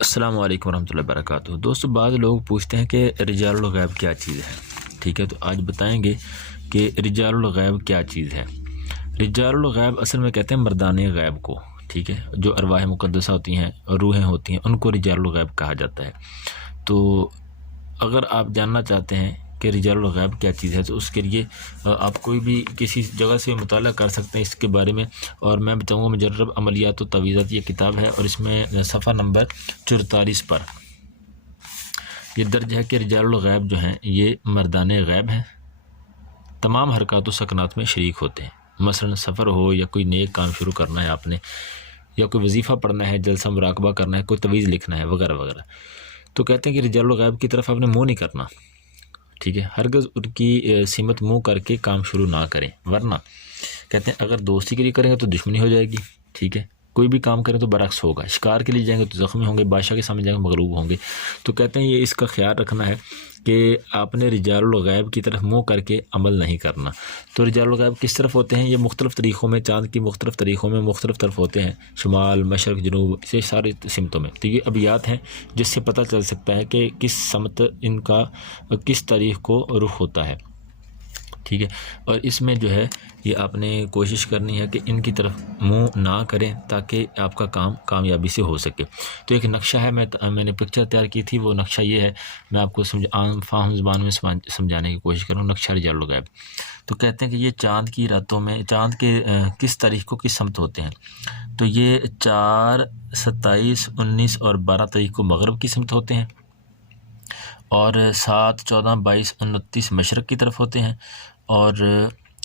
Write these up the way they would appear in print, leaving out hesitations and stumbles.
السلام علیکم ورحمۃ اللہ وبرکاتہ۔ دوستو، بعض لوگ پوچھتے ہیں کہ رجال الغیب کیا چیز ہے۔ ٹھیک ہے، تو آج بتائیں گے کہ رجال الغیب کیا چیز ہے۔ رجال الغیب اصل میں کہتے ہیں مردان غیب کو، ٹھیک ہے، جو ارواح مقدسہ ہوتی ہیں اور روحیں ہوتی ہیں ان کو رجال الغیب کہا جاتا ہے۔ تو اگر آپ جاننا چاہتے ہیں کہ رجال الغیب کیا چیز ہے تو اس کے لیے آپ کوئی بھی کسی جگہ سے مطالعہ کر سکتے ہیں اس کے بارے میں، اور میں بتاؤں گا مجرب عملیات و تعویذات یہ کتاب ہے، اور اس میں صفحہ نمبر 44 پر یہ درج ہے کہ رجال الغیب جو ہیں یہ مردان غیب ہیں، تمام حرکات و سکنات میں شریک ہوتے ہیں۔ مثلا سفر ہو یا کوئی نیک کام شروع کرنا ہے آپ نے، یا کوئی وظیفہ پڑھنا ہے، جلسہ مراقبہ کرنا ہے، کوئی تعویذ لکھنا ہے وغیرہ وغیرہ، تو کہتے ہیں کہ رجال الغیب کی طرف آپ نے منہ نہیں کرنا، ٹھیک ہے، ہرگز ان کی سمت منہ کر کے کام شروع نہ کریں، ورنہ کہتے ہیں اگر دوستی کے لیے کریں گے تو دشمنی ہو جائے گی، ٹھیک ہے، کوئی بھی کام کریں تو برعکس ہوگا، شکار کے لیے جائیں گے تو زخمی ہوں گے، بادشاہ کے سامنے جائیں گے مغلوب ہوں گے۔ تو کہتے ہیں یہ اس کا خیال رکھنا ہے کہ آپ نے رجال الغیب کی طرف منہ کر کے عمل نہیں کرنا۔ تو رجال الغیب کس طرف ہوتے ہیں؟ یہ مختلف طریقوں میں، چاند کی مختلف طریقوں میں مختلف طرف ہوتے ہیں، شمال، مشرق، جنوب، سے سارے سمتوں میں۔ تو یہ ابیات ہیں جس سے پتہ چل سکتا ہے کہ کس سمت ان کا کس تاریخ کو رخ ہوتا ہے، ٹھیک ہے، اور اس میں جو ہے یہ آپ نے کوشش کرنی ہے کہ ان کی طرف منہ نہ کریں تاکہ آپ کا کام کامیابی سے ہو سکے۔ تو ایک نقشہ ہے، میں نے پکچر تیار کی تھی، وہ نقشہ یہ ہے، میں آپ کو عام فاہم زبان میں سمجھانے کی کوشش کروں۔ نقشہ رجال الغیب، تو کہتے ہیں کہ یہ چاند کی راتوں میں چاند کے کس تاریخ کو کس سمت ہوتے ہیں، تو یہ 4، 27، 19 اور 12 تاریخ کو مغرب کی سمت ہوتے ہیں، اور 7، 14، 22، 29 مشرق کی طرف ہوتے ہیں، اور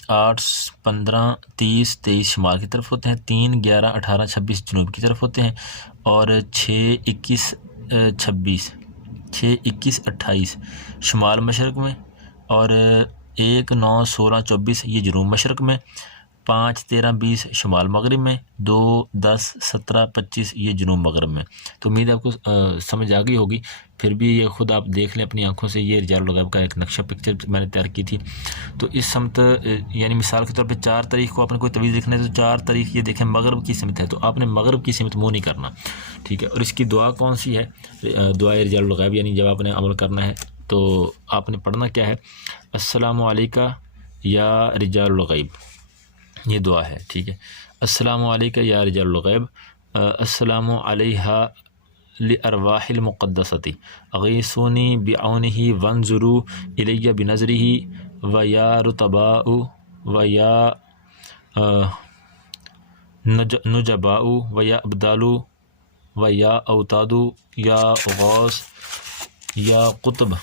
8، 15، 30، 23 شمال کی طرف ہوتے ہیں، 3، 11، 18، 26 جنوب کی طرف ہوتے ہیں، اور 6، 21، 26، 6، 21، 28 شمال مشرق میں، اور 1، 9، 16، 24 یہ جنوب مشرق میں، 5، 13، 20 شمال مغرب میں، 2، 10، 17، 25 یہ جنوب مغرب میں۔ تو امید ہے آپ کو سمجھ آ گئی ہوگی، پھر بھی یہ خود آپ دیکھ لیں اپنی آنکھوں سے، یہ رجال الغیب کا ایک نقشہ پکچر میں نے تیار کی تھی۔ تو اس سمت یعنی مثال کے طور پہ 4 تاریخ کو آپ نے کوئی تعویذ لکھنا ہے تو 4 تاریخ یہ دیکھیں مغرب کی سمت ہے، تو آپ نے مغرب کی سمت منہ نہیں کرنا، ٹھیک ہے۔ اور اس کی دعا کون سی ہے؟ دعائے رجال الغیب، یعنی جب آپ نے عمل کرنا ہے تو آپ نے پڑھنا کیا ہے؟ السلام علیکہ یا رجال الغیب، یہ دعا ہے، ٹھیک ہے۔ السلام علیکہ یا رجال الغیب، السلام علیہ لارواح المقدسۃ، اغیثونی بعونہ وانظروا الی بنظرہ ویا رتباء ویا نجباء ویا ابدال ویا اوتاد یا غوث یا قطب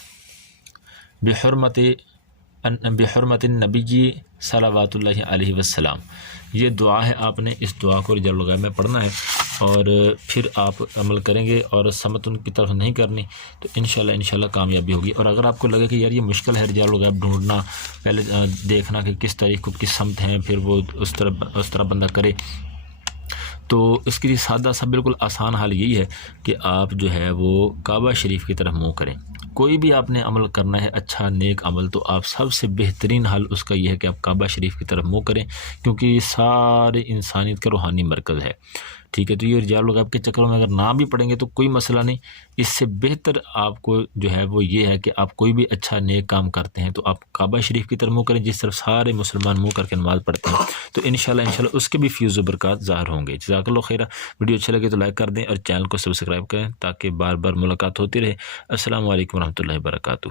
بحرمت النبی صلوات اللہ علیہ وسلم۔ یہ دعا ہے، آپ نے اس دعا کو رجال الغیب میں پڑھنا ہے، اور پھر آپ عمل کریں گے اور سمت ان کی طرف نہیں کرنی، تو انشاءاللہ کامیابی ہوگی۔ اور اگر آپ کو لگے کہ یار یہ مشکل ہے رجال الغیب ڈھونڈنا، پہلے دیکھنا کہ کس تاریخ کو کس سمت ہیں، پھر وہ اس طرح بندہ کرے، تو اس کے لیے سادہ سا بالکل آسان حل یہی ہے کہ آپ جو ہے وہ کعبہ شریف کی طرف منہ کریں۔ کوئی بھی آپ نے عمل کرنا ہے اچھا نیک عمل، تو آپ سب سے بہترین حل اس کا یہ ہے کہ آپ کعبہ شریف کی طرف منہ کریں، کیونکہ یہ سارے انسانیت کا روحانی مرکز ہے، ٹھیک ہے۔ تو یہ رجال الغیب کے چکروں میں اگر نہ بھی پڑیں گے تو کوئی مسئلہ نہیں، اس سے بہتر آپ کو جو ہے وہ یہ ہے کہ آپ کوئی بھی اچھا نیک کام کرتے ہیں تو آپ کعبہ شریف کی طرف منہ کریں، جس طرف سارے مسلمان منہ کر کے نماز پڑھتے ہیں، تو انشاءاللہ اس کے بھی فیض و برکات ظاہر ہوں گے۔ جزاک اللہ خیرہ۔ ویڈیو اچھا لگے تو لائک کر دیں اور چینل کو سبسکرائب کریں تاکہ بار بار ملاقات ہوتی رہے۔ السلام علیکم ورحمۃ اللہ وبرکاتہ۔